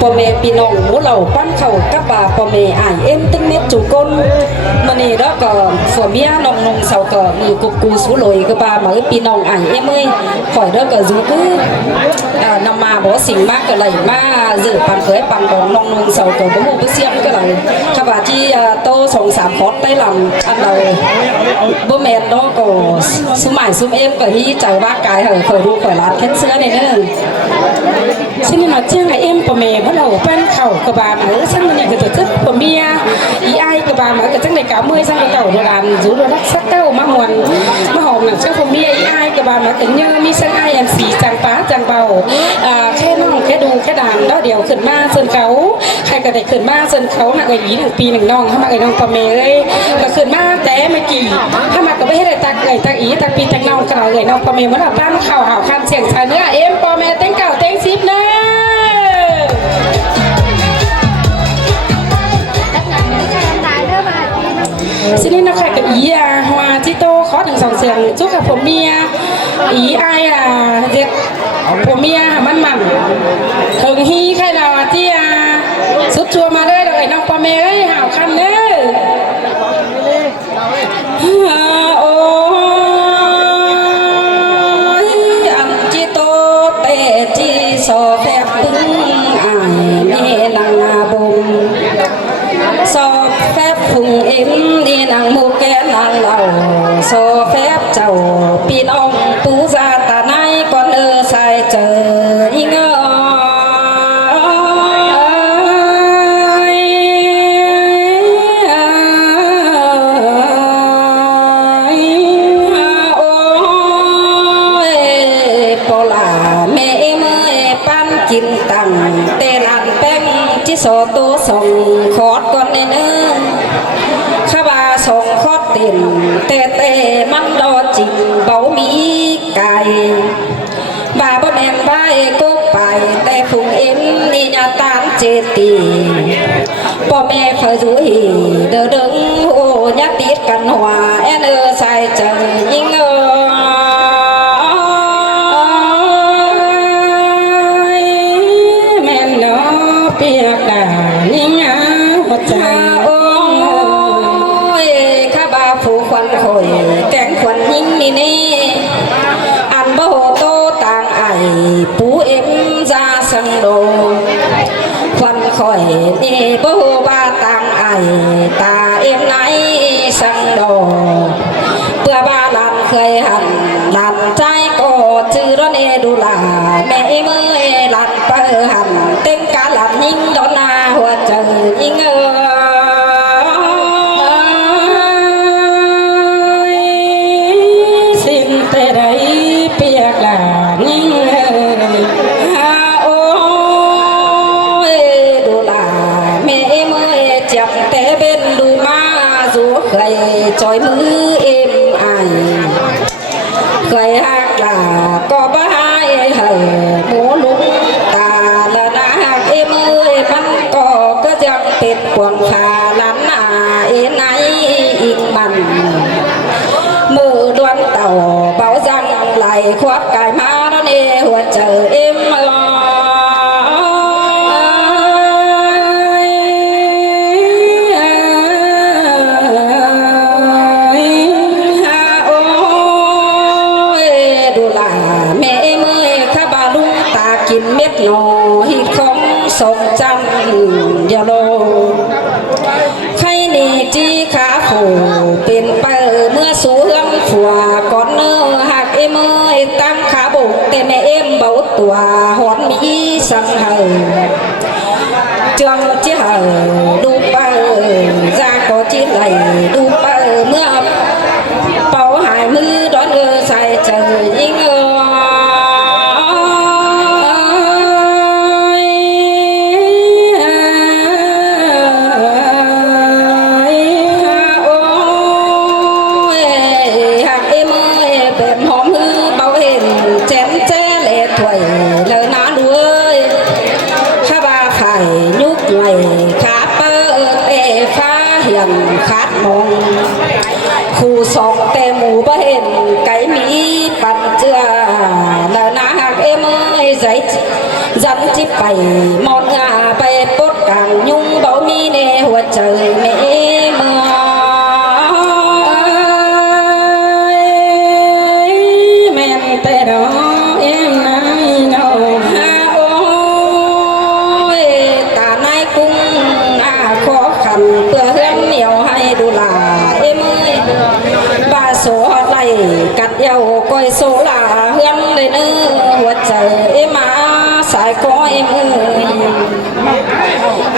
พ่อแม่พี่น้องหมู่เหล่าปั้นเข่ากับบ่าพ่อแม่อ้ายเอ็มตึ้งเม็ดจูก้นมื้อนี้แล้วก็ผัวเมียน้องนงเสาก็มีกุกกูสู้ลอยก็บ่ามาพี่น้องอ้ายเอ็มเอ้ยข่อยเด้อก็อยู่คือนำมาบ่สิ่งมากก็เลยมาgiữปันเคยปันของน้องนงเสาก็บ่ฮู้บ่เสียงก็เลยถ้าว่าที่โต2-3ฮอตใต้ลำอันเราบ่แม่นดอกก็สมัยซุมเอ็มก็ฮีใจว่ากายเคยรู้ข่อยลาดแค่เสื้อนี่เด้อซึ่งnó chiang là em của mẹ bắt đầu ban khẩu của bà mà sang bên này cái tổ chức của mia ý ai của bà mà cái chắc này cả 10 sang cái tàu đồ làm rú đồ lắc sắc tàu mà hoàn mà hòm là cho của mia ý ai của bà mà cái như mi sang ai em xì chàng phá chàng bầu khe nong khe đu khe đàn đó điều khẩn ma sơn khấu hay cái này khẩn ma sơn khấu là cái ý đừng pi đừng nong hay mà cái nong của mẹ ấy là khẩn ma té mà kỳ hay mà có biết là ta ý ta pi ta nong cái này người nong của mẹ mới là ban khẩu hảo khăn xiềng xài nữa em của mẹ tên cào tên ship nữa xin nên nó khai cái ý hòa chi tô khó đừng sòng sườn chúc cả phổ mia ý ai là dệt phổ mia hàm ăn mặn thường hy khai nào chi sút chua mà đây là cái nòng pa mê ấy hảo khăn đấy ôi ăn chi tô tệ chi so phép bưng ai nghe nàng bùng so phép phùng em đi nàng mua kén nàng lầu so phép chầu pin ông tú ra ta nay con ơ sai chờ ngơ chim tặng tê lan beng chỉ số tô sòng khót con nên ơ khá ba sòng khót tiền tê tê măng đo chỉnh báu mỹ cài bà bố đèn vai cô bài tê phùng em đi nhà tán chê tì bố mẹ phải rủ hì đỡ đứng hồ nhát tiết căn hòa en ơ sai chẳng nhưng ơ hồi kén quần nhinh nè nè ăn bơ hồ tô tàng ải phú em ra sân đồ quần khỏi nè bơ hồ ba tàng ải ta em nãy sân đồ bữa ba lần khơi hẳn lần trai có chữ đó nè đủ là mẹ em ơi lần bơ hẳn tên cá lần nhinh đó na hoa trời nhinh ơi tê đấy biết là những ôi đồ là mẹ em ơi chặt té bên đu ma rú gầy chói mưa em ai gầy hát là có ba hai hở múa lúng ta là na hát em ơi bắn có cái giặc tết quần phà lắm à em ấy in mặn mưa đoán tàu báo rằng lại khoác cài má nó nè huột chờ em đồ là mẹ em ơi khá bà lung ta kim mét nò hít không sống chăn giờ lô khay nì chi khá phù tiền bờ mưa xuống phùa con nơ hạc em ơi tăng khá bụng tê mẹ em bấu tòa hót mỹ sang hờ trường chiếc hờ đu bờ ra có chiếc lầy đu bờ mưa bao hải mưa đón ơ sai chờ những khát mong khu sọc tè mù bá hên cái mỹ bắn chưa là na hạc em ơi giấy dẫn chip bày món ngà เพื่อเฮือนเหนียวให้ดูหลาเอ็มบาโซไหลกัดเยาก้อยโซลาเฮือนเลยเนื้อหัวใจเอ็มมาสายก้อยเอ็ม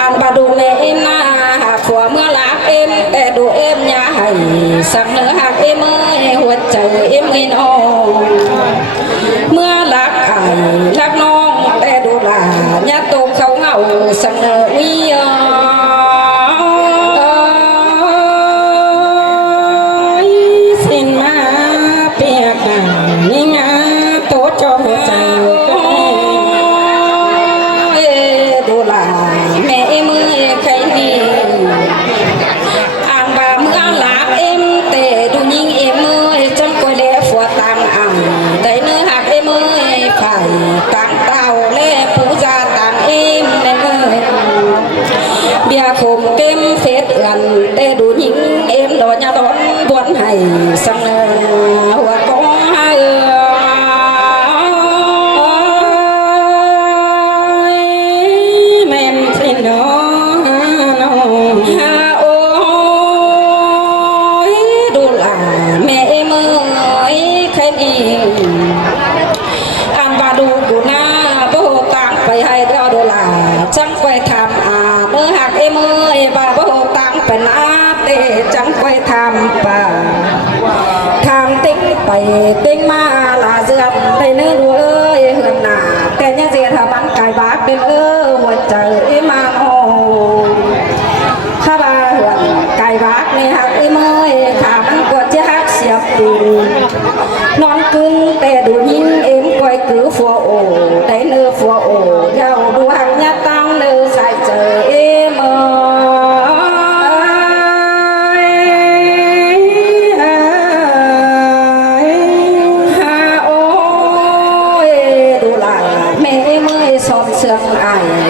อันบาดูแม่เอ็มหน้าหากผัวเมื่อรักเอ็มแต่ดูเอ็มยาให้สักเนื้อหักเอ็มหัวใจเอ็มไม่น้องเมื่อรักไอ้รักน้องแต่ดูหลาญาตกเขาเงาสักเนื้อวิยสิ้นมาเปียกนี่งาโตจอมใจดูหลาแม่มือใครนี่อ่านบ่าเมื่อหลาเอ็มแต่ดูยิงเอ็มมือจนก้อยเล่ฝัวตังอ่างแต่เนื้อหักเอ็มมือฝ่ายต่างเต้าเล่ปูจาต่างเอ็มในมือเบียร์ผมเต็มเฟสเอื่อนแต่ดูยิงเอ็มดอกยาร้อนบวนให้สังเนหัวก้องแม่นสินอฮาโอ้ยดูหลาแม่มือใครนี่อันบาดูกูหน้าโบตังไปให้เดียวดูหลาจังไปทำเมื่อหักมือบาโบตังไปนาเตจังไปทำป่าทำติ้งไปติ้งมาลาเสือมไปเนื้อดูเอ้ยเหือนหนาแต่ยังเสียทำมันกายบาดเป็นหัวใจมาโอข้าบาเหือนกายบาดในหักมือขามันกดจะหักเสียบตีนอนกึ่งแต่ดูยิงเอ็มก้อยกือฟัวโอได้เนื้อฟัวโอเย้าดูหักยาตั้งเนื้อใส่เจอเอ็ม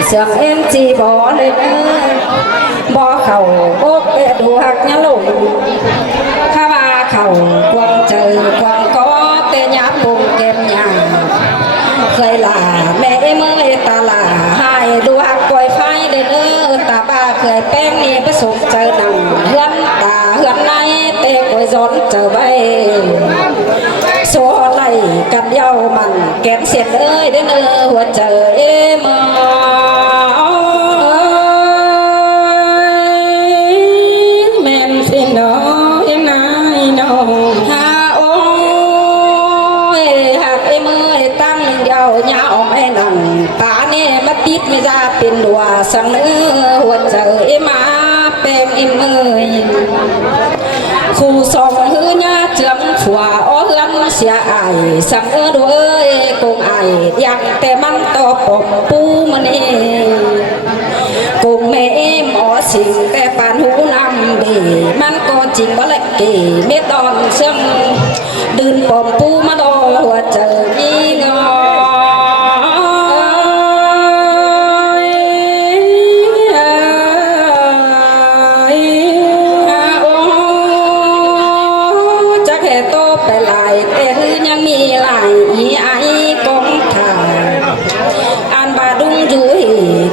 เสื่อมเอ็มจีบ่เลยเนื้อบ่เข่าโบกเอดูหักยะหลงถ้าว่าเข่าควงเจอควงก็เตะยับปุ่งเก็บยาเคยลาแม่เมื่อตาลาให้ดูหักปล่อยไฟเลยเนื้อตาบ้าเคยแป้งนี่ผสมเจอหนังเฮือนตาเฮือนในเตะปล่อยย้อนเจอใบโซ่ไหลกันเย้ามันแกนเสียดเอ้ยเด้อเนื้อหัวเจอเอ็มแม่นสินอเอ็มนายน้องฮาโอ้ยหักเอ็มเอ้ยตั้งเย้ายาวไม่นั่งป่าเนี่ยมาติดไม่จะเป็นดัวสังเนื้อหัวเจอเอ็มมาแป้งเอ็มเอ้ยคู่สองหื้อญาเจืองผัวอ้อเฮือนเสียอายสังดูเอ้ยกงอายยังแต่มันต่อปมปูมันเองกงแม่หมอสิ่งแต่ปานหูนำดีมันก็จริงบ่ละเกเม็ดดอนเสื่องดื่นปมปูมาดอหัวเจอยี่งอ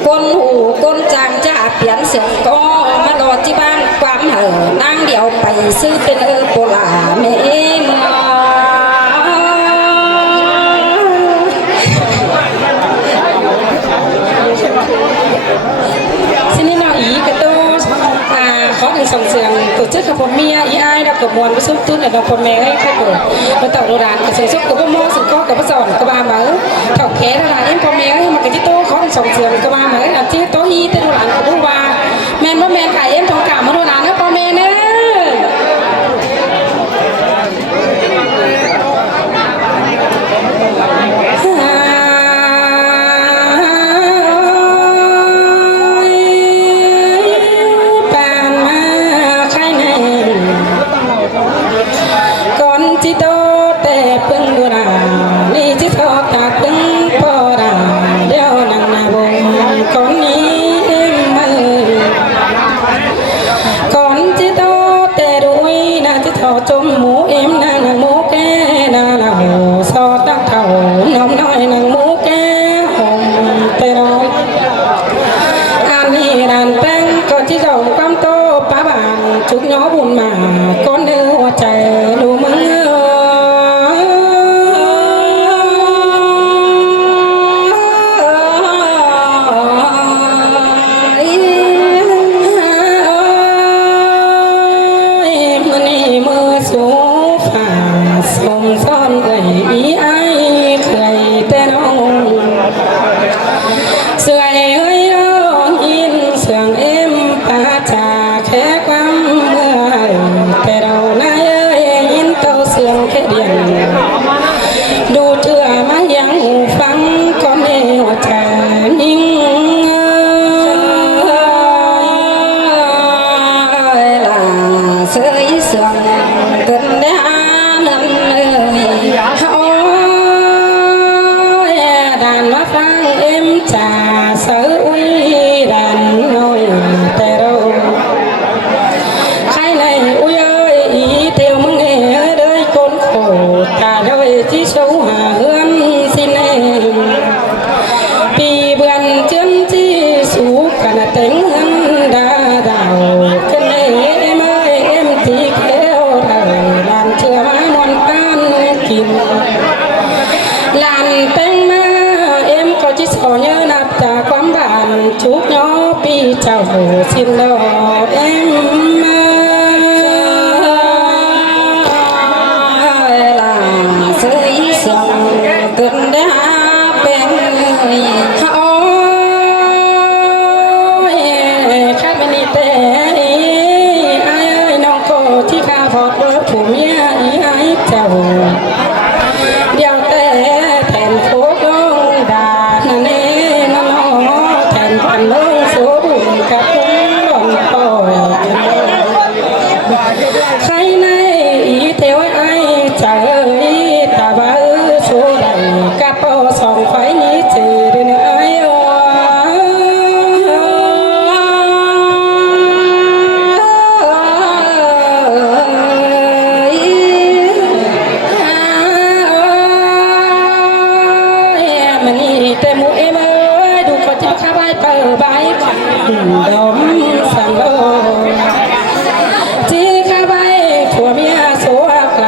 ก้นหูก้นจางจะเปลี่ยนเสียงก็มาดอที่บ้านความเหอนั่งเดียวไปซื้อเป็นโบราณเมมสินี่เราอีกระโดดขอถึงส่งเสียงตัวเจ้าขับผมเมียอีไอ้ดับกับมวลไปซุปตุ้นเราพอแม่ให้ข้าตัวมาต่อโบราณกับเสียงซุปกับพ่อมอสิงก็กับพ่อสอนกับบาเหมือเข่าแขนอะไรเอ็มพอแม่ให้มากระจิโต้ขอถึงส่งเสียงกับบาเหมืออันที่โต้ฮีเต้นโบราณกับผู้ว่าแม่ว่าแม่ขายเอ็มทองกามาโบราณนะพอแม่เนอะ xin lo em là dưới sông cơn đá bên người họ khách bên đi tê ai ơi nông côที่ข้าพอดผู้เมียaiเจ้าเดียวแต่แทนโคกงดานั่นเองนั่นน้อแทนพันน้องโสบุญกับคุณหล่อนพ่อใครในอีเทวไอเจ้าตาบ้าโสดกับพ่อสองไฟนี้เจอเดินไอแต่หมูเอ็มเอ้ยดูคนที่ข้าใบเปิดใบดมสังโลที่ข้าใบผัวเมียโสไกล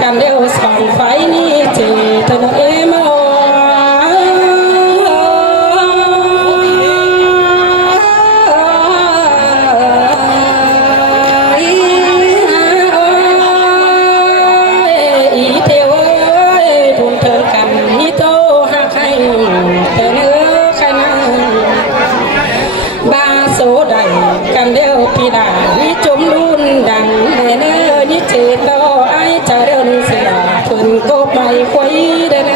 กันเดียวสองไฟนี้เจเธอเอ็มอีเทวเอ้ยบุญเธอกันนี่โตหักให้เธอเนื้อใครนั่งบาโสใดกันเดียวปีดานี่จมรุ่นดังเนื้อนี่เจตโตไอจะเดินเสียฝืนก็ไม่ค่อยเดิน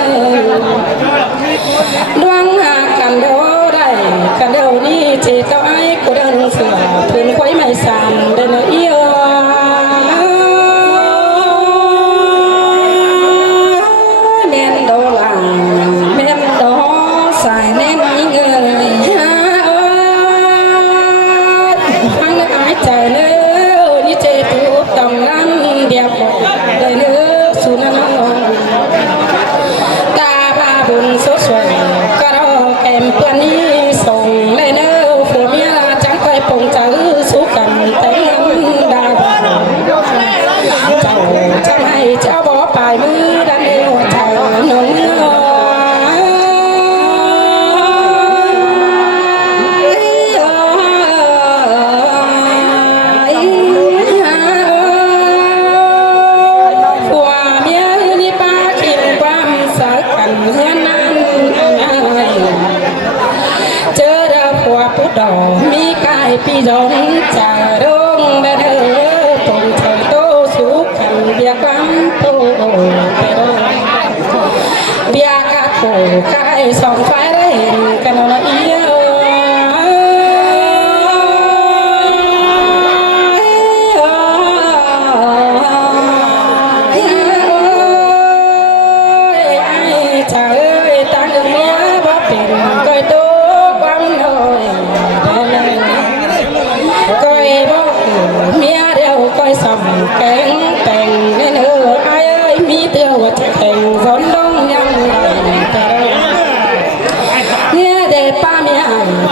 ดวงหากันเดียวได้กันเดียวนี่เจตโตไอก็เดินเสียฝืนค่อยไม่สั่นเดินเอี้ยแม่นโดลาแม่นโดสายแน่นยิ่งเอ่ยฟังแล้วหายใจเนื้อนี่เจตุต้องนั้นเดียวได้เนื้อสุนันตาบาบุญสดสวยก็รอแก้มเพื่อนนี้ส่งเลยเนื้อผัวเมียจังไปปงจื้อสู้กันแต่งได้เจ้าจังให้เจ้าบ่ปลายมือดันเอวเจ้าหนุ่มผัวเมียนี่ป้าคิดความสักกันเฮือนนั้นเจอเด้อผัวผู้ดอกมีกายพี่ดงจะดงเด้อตรงเธอโตสุขกันเบียกำโตเบียกะโถกายสองไฟได้เห็นกันเอาเอี้ยวสมแกงแต่งเนื้อไอ้เอ้ยมีเตี้ยวจะแต่งฝนลงยังไงแต่เนี่ยเด็ดป้าเมีย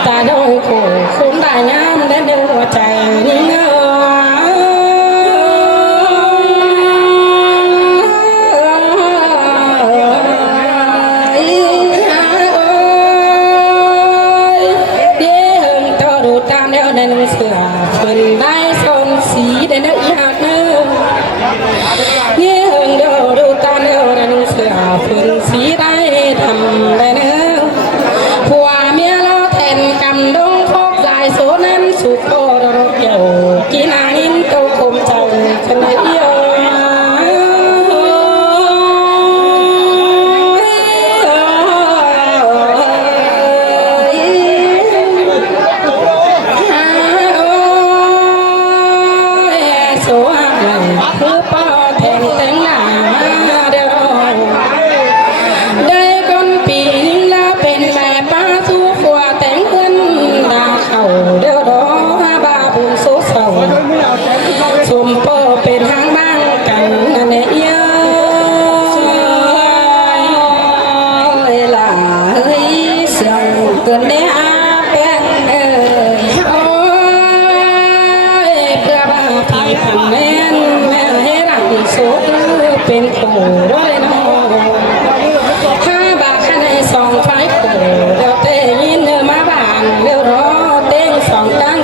ตาโดยคู่คุ้มได้งามได้เนื้อใจนี่เนื้อในหนังเสือเป็นได้สนสีได้เนื้อหากเนื้อเนี่ยเฮิงเดียวดูตาเนื้อในหนังเสือเป็นสีได้ทำได้เนื้อผัวเมียเราแทนกำดงพกสายโซนั้นสุดโตรถเกี่ยวกินอาหินโตคมใจกันเดียวคือป้าแทงแต่งหน้าเดียวได้คนปีนี้ละเป็นแม่ป้าสู้ผัวแต่งเงินดาเข่าเดียวดอบาบุญโซเศร้าสมโปเป็นทางบ้างกันนั่นเองล่ะเฮ้ยเสียงเกินเนี้ยเป็นโอ้ยเพื่อบ้าพี่พันแม่โสเป็นโคด้วยน้องห้าบาทข้าในสองไฟโคเดี๋ยวเตยินเนื้อมาบานเดี๋ยวรอเต้งสองตั้ง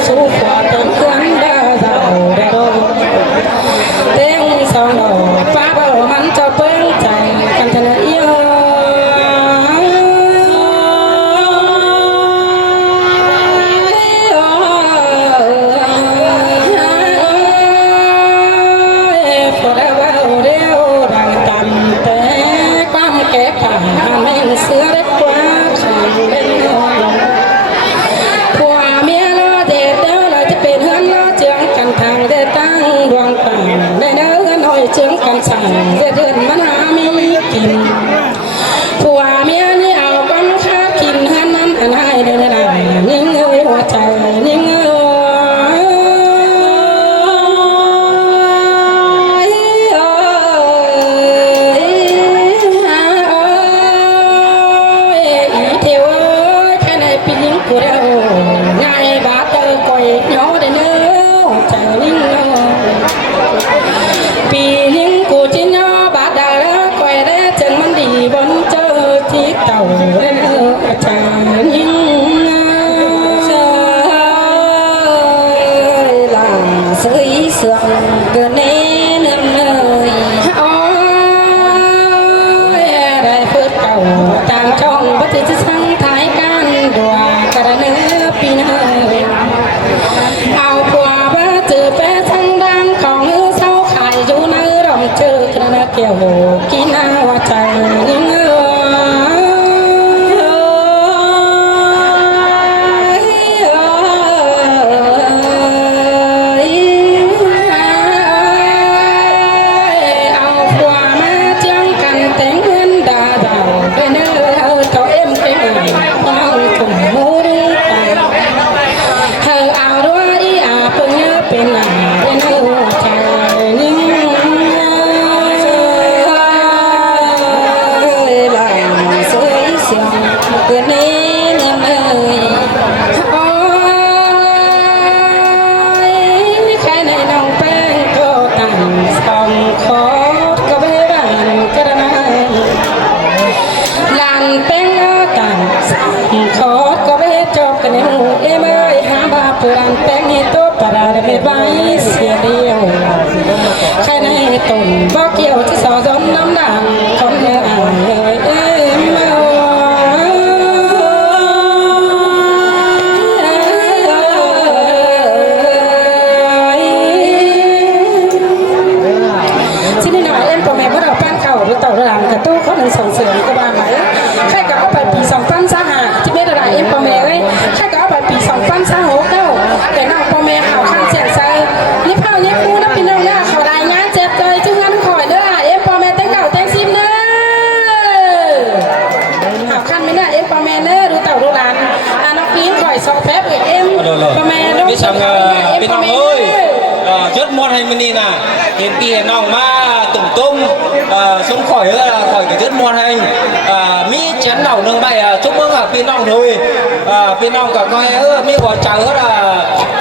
สายจะเดินมันหาไม่กินผัวเมียนี่เอาบังค่ากินหันนั้นอันให้ได้ได้ยิ่งเอ้ยหัวใจยิ่งเอ้hiện kỳ nòng ma tùng tung xuống khỏi cái chất môn hành mỹ chén đầu nương bay chúc mừng pin nòng thôi pin nòng cả coi mỹ bỏ cháu hết